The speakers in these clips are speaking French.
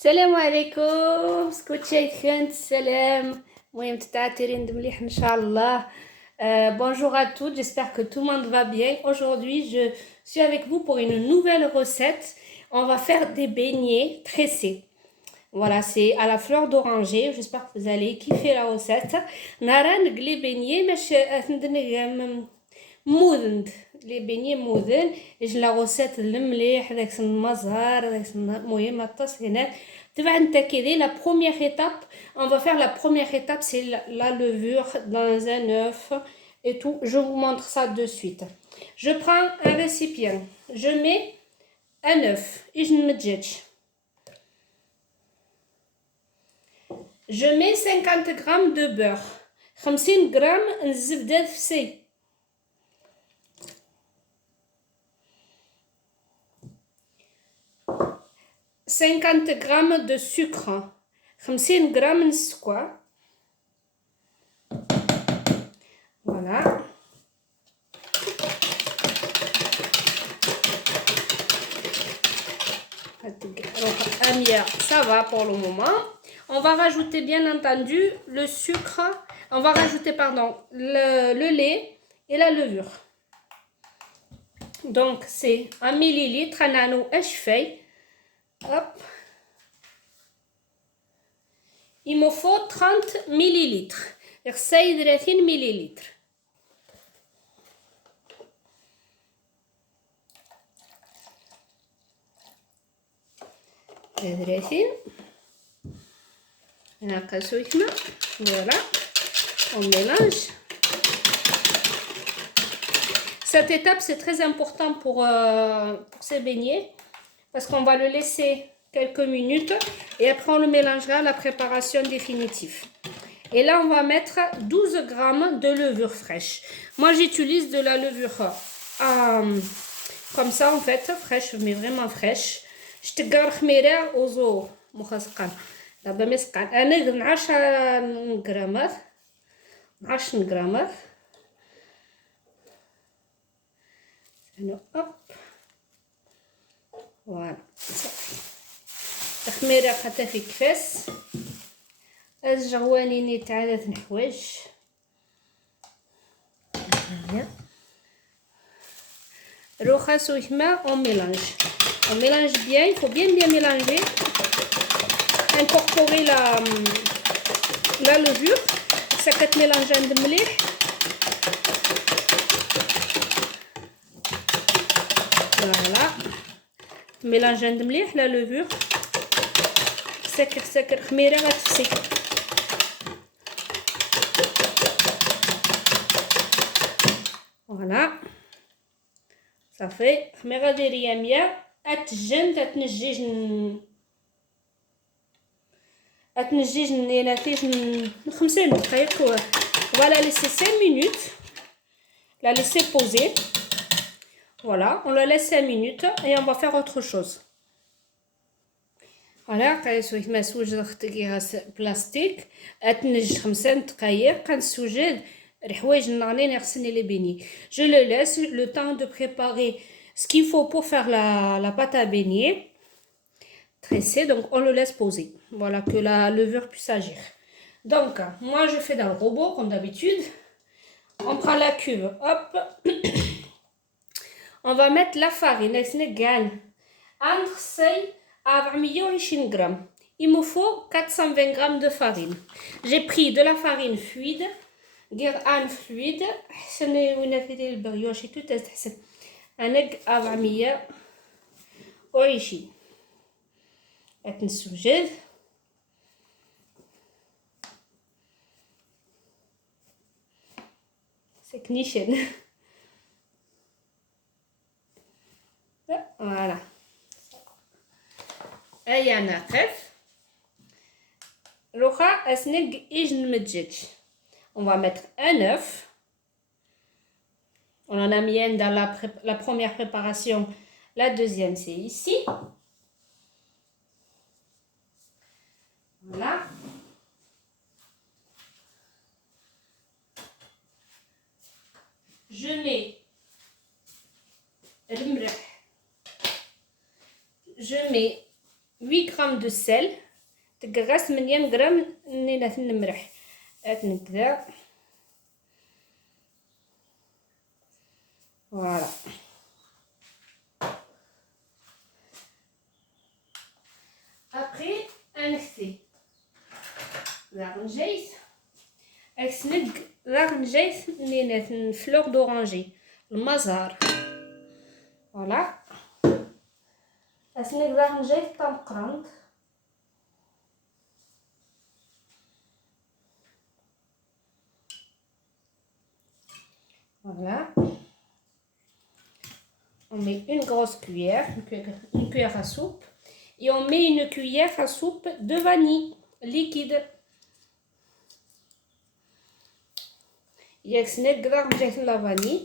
السلام عليكم سكوتشايتكن السلام المهم تتعترين مليح ان شاء الله. Bonjour à toutes, j'espère que tout le monde va bien. Aujourd'hui je suis avec vous pour une nouvelle recette. On va faire des beignets tressés. Voilà, c'est à la fleur d'oranger. J'espère que vous allez kiffer la recette. نرى نقلي بينيي مش مودند لي بينيي مودن يجي لا غوسيت المليح داك المزهر داك المهم التصوينات تبع نتا كيدير. La première étape, on va faire la première étape, c'est la levure dans un œuf et tout. Je vous montre ça de suite. Je prends un récipient, je mets un œuf et je ne je mets 50 grammes de beurre 50 grammes الزبدة فسي 50 grammes de sucre 50 grammes السكر. Voilà. Ça va pour le moment. On va rajouter bien entendu le sucre. On va rajouter le lait et la levure. Donc c'est 1 millilitre. Hop. Il me faut 30 millilitres. 30 millilitres. Voilà, on mélange. Cette étape c'est très important pour ces beignets parce qu'on va le laisser quelques minutes et après on le mélangera à la préparation définitive. Et là on va mettre 12 grammes de levure fraîche. Moi j'utilise de la levure comme ça en fait, fraîche, mais vraiment fraîche. شتقار خميرة وزو مخسقان دابا مسقان انا 10 غرامات 10 غرامات هوب فوالا الخميرة خاطر في كفاس الجوانيني تاع 3 حوايج. روخاس ويحما on mélange. On mélange bien, il faut bien mélanger, incorporer la levure, ça peut mélanger un مليح. Voilà, mélange un مليح la levure, سكر خميرة غتفسي. Voilà, ça fait خميرة ديرية مية. اتجن تنجيج نيناتيج 50 دقائق. Voilà, laisser 5 minutes, la laisser poser. Voilà, on la laisse 5 minutes et on va faire autre chose. Voilà, كنسوي مسوج نخطيها بلاستيك اتنج 5 دقائق كنسوجد الحوايج الناغنين يغسلني لي بيني. Je le laisse le temps de préparer ce qu'il faut pour faire la pâte à beignets tressée. Donc on le laisse poser, voilà, que la levure puisse agir. Donc moi je fais dans le robot comme d'habitude. On prend la cuve, hop. On va mettre la farine entre 6 à 420 grammes. Il me faut 420 grammes de farine. J'ai pris de la farine fluide fluide أنا 420 غتنسوجد. سكنيشن فوالا هيا ناقف روخا اسنق إيجن متجج. On va mettre un œuf. On en a mis un dans la première préparation. La deuxième, c'est ici. Voilà. Je mets je mets 8 g غرام دو سيل تلقى 8 غرام نينات الملح هكذا فوالا. ابخي انكسي لارنجيت اكسنق لارنجيت نينات فلور دورانجي المزهر فوالا. اسنق لارنجيت طمقرنت voilà. On met une grosse cuillère, une cuillère à soupe, et on met une cuillère à soupe de vanille liquide. يكسنك قدر نجيت لا vanille.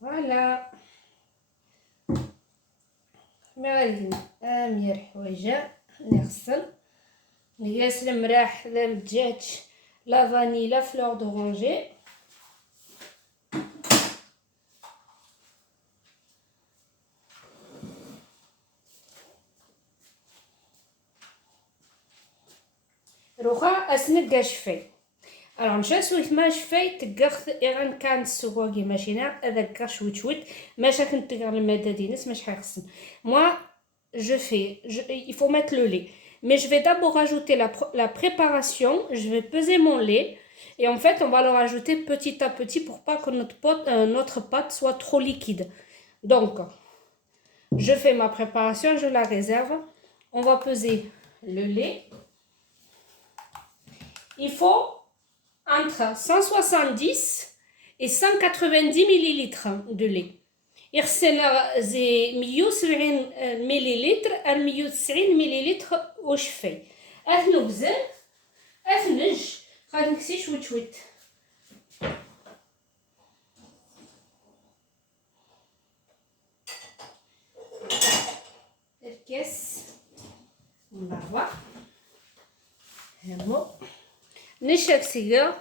Voilà. غادي امير حوايجه نغسل نقاس المراح لا متجاتش لا فاني لا فلور دورانجي. روخا اسنق شفاي alors نشا سويت ما شفاي تقخ إيران كان سواقي ماشينا هذاك شويت شويت ماشا كنت تقرا المادة دينس مش حيخصن. moi je fais il faut mettre le lait mais je vais d'abord ajouter la préparation. Je vais peser mon lait et en fait on va le rajouter petit à petit pour pas que notre pâte soit trop liquide. Donc je fais ma préparation, je la réserve. On va peser le lait. Il faut entre 170 et 190 millilitres de lait. يغسل زي 170 مليلتر ل 190 مليلتر وشفاي. اثنو بزاف اثنج غادي نكسي شويت شويت. الكاس نضربه هامو نشاك سيغا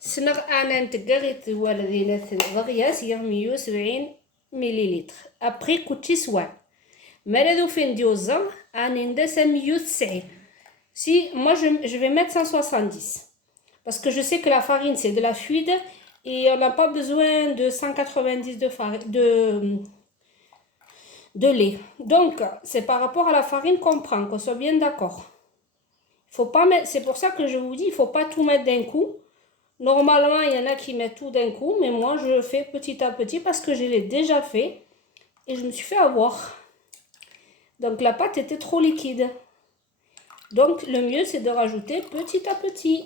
سنغ انا نتقريت والدينات ضغياس يا 170 مليلتر. ابري كوتشي سوان مالادو فين ديوزا اني ندس 190. Si moi je vais mettre 170 parce que je sais que la farine c'est de la fluide et on n'a pas besoin de 190 de lait. Donc c'est par rapport à la farine qu'on prend, qu'on soit bien d'accord. Faut pas mettre, c'est pour ça que je vous dis, il faut pas tout mettre d'un coup. Normalement, il y en a qui mettent tout d'un coup, mais moi je fais petit à petit parce que je l'ai déjà fait et je me suis fait avoir. Donc la pâte était trop liquide. Donc le mieux c'est de rajouter petit à petit.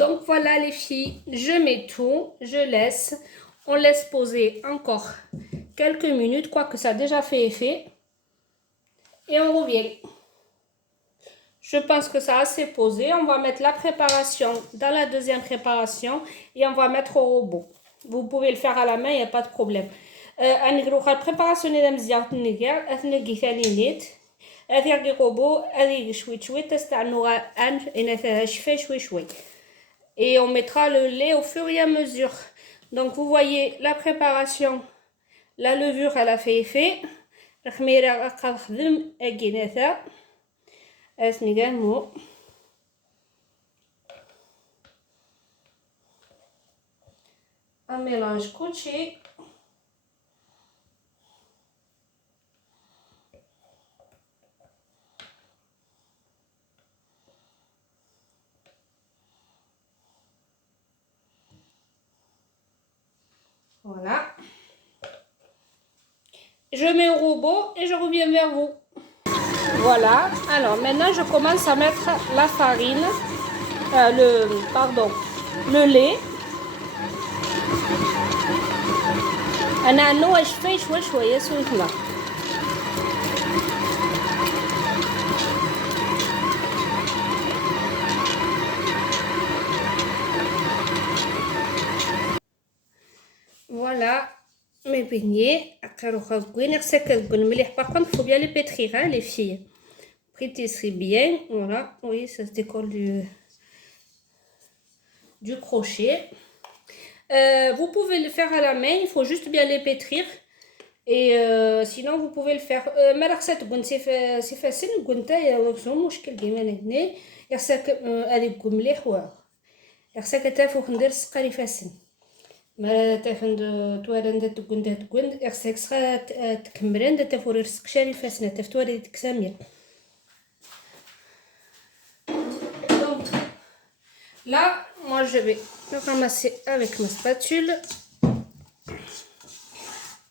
Donc voilà les filles, je mets tout, je laisse. On laisse poser encore quelques minutes, quoique ça a déjà fait effet. Et on revient. Je pense que ça a assez posé. On va mettre la préparation dans la deuxième préparation et on va mettre au robot. Vous pouvez le faire à la main, il n'y a pas de problème. La préparation est مزيان تنقع أثنقي ثاني هذه robot هذه شوي شوي تستعملوها إنها شوي شوي شوي. Et on mettra le lait au fur et à mesure. Donc vous voyez la préparation, la levure elle a fait effet. الخميرة قنخدم أجيناتها. اسنقامو un mélange couché. Voilà. Je mets au robot et je reviens vers vous. Voilà, alors maintenant je commence à mettre la farine, le lait. أنا نوع شوي شوية سويتنا. Voilà mes beignets. Par contre, il faut bien les pétrir, hein, les filles. Pétrisserie bien, voilà. Oui, ça se décolle du crochet. Vous pouvez le faire à la main, il faut juste bien les pétrir. Et sinon, vous pouvez le faire. مرقصة تكون سي فاسل قلت شنو المشكل كيما أنا هنا يخصك هذه تكون مليح واعر يخصك تافوك ندير السقري فاسل ما تافند توارن تكون يخصك سخا تكمرن تافوري السقشاري فاسنة تفتوري تكسامية. Donc là, moi je vais le ramasser avec ma spatule.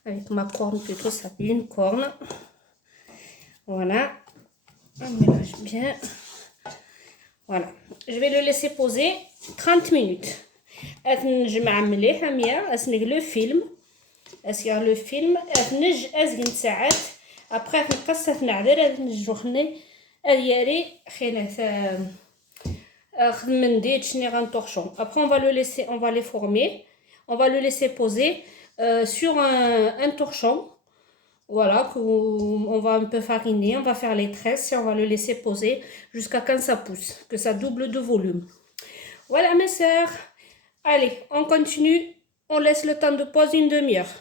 Avec ma corne plutôt, ça fait une corne. Voilà. On mélange bien. Voilà. Je vais le laisser poser 30 minutes. نجمع مليح مياه اسنق لو فيلم اسير لو فيلم نج ازين ساعات ابخي نقص نعذر نج وخني ادياري خينا خدم ندير شني غنطوخشون. Après on va le laisser, on va les former, on va le laisser poser sur un torchon. Voilà, on va un peu fariner, on va faire les tresses et on va le laisser poser jusqu'à quand ça pousse, que ça double de volume. Voilà mes sœurs. Allez, on continue, on laisse le temps de pause une demi-heure.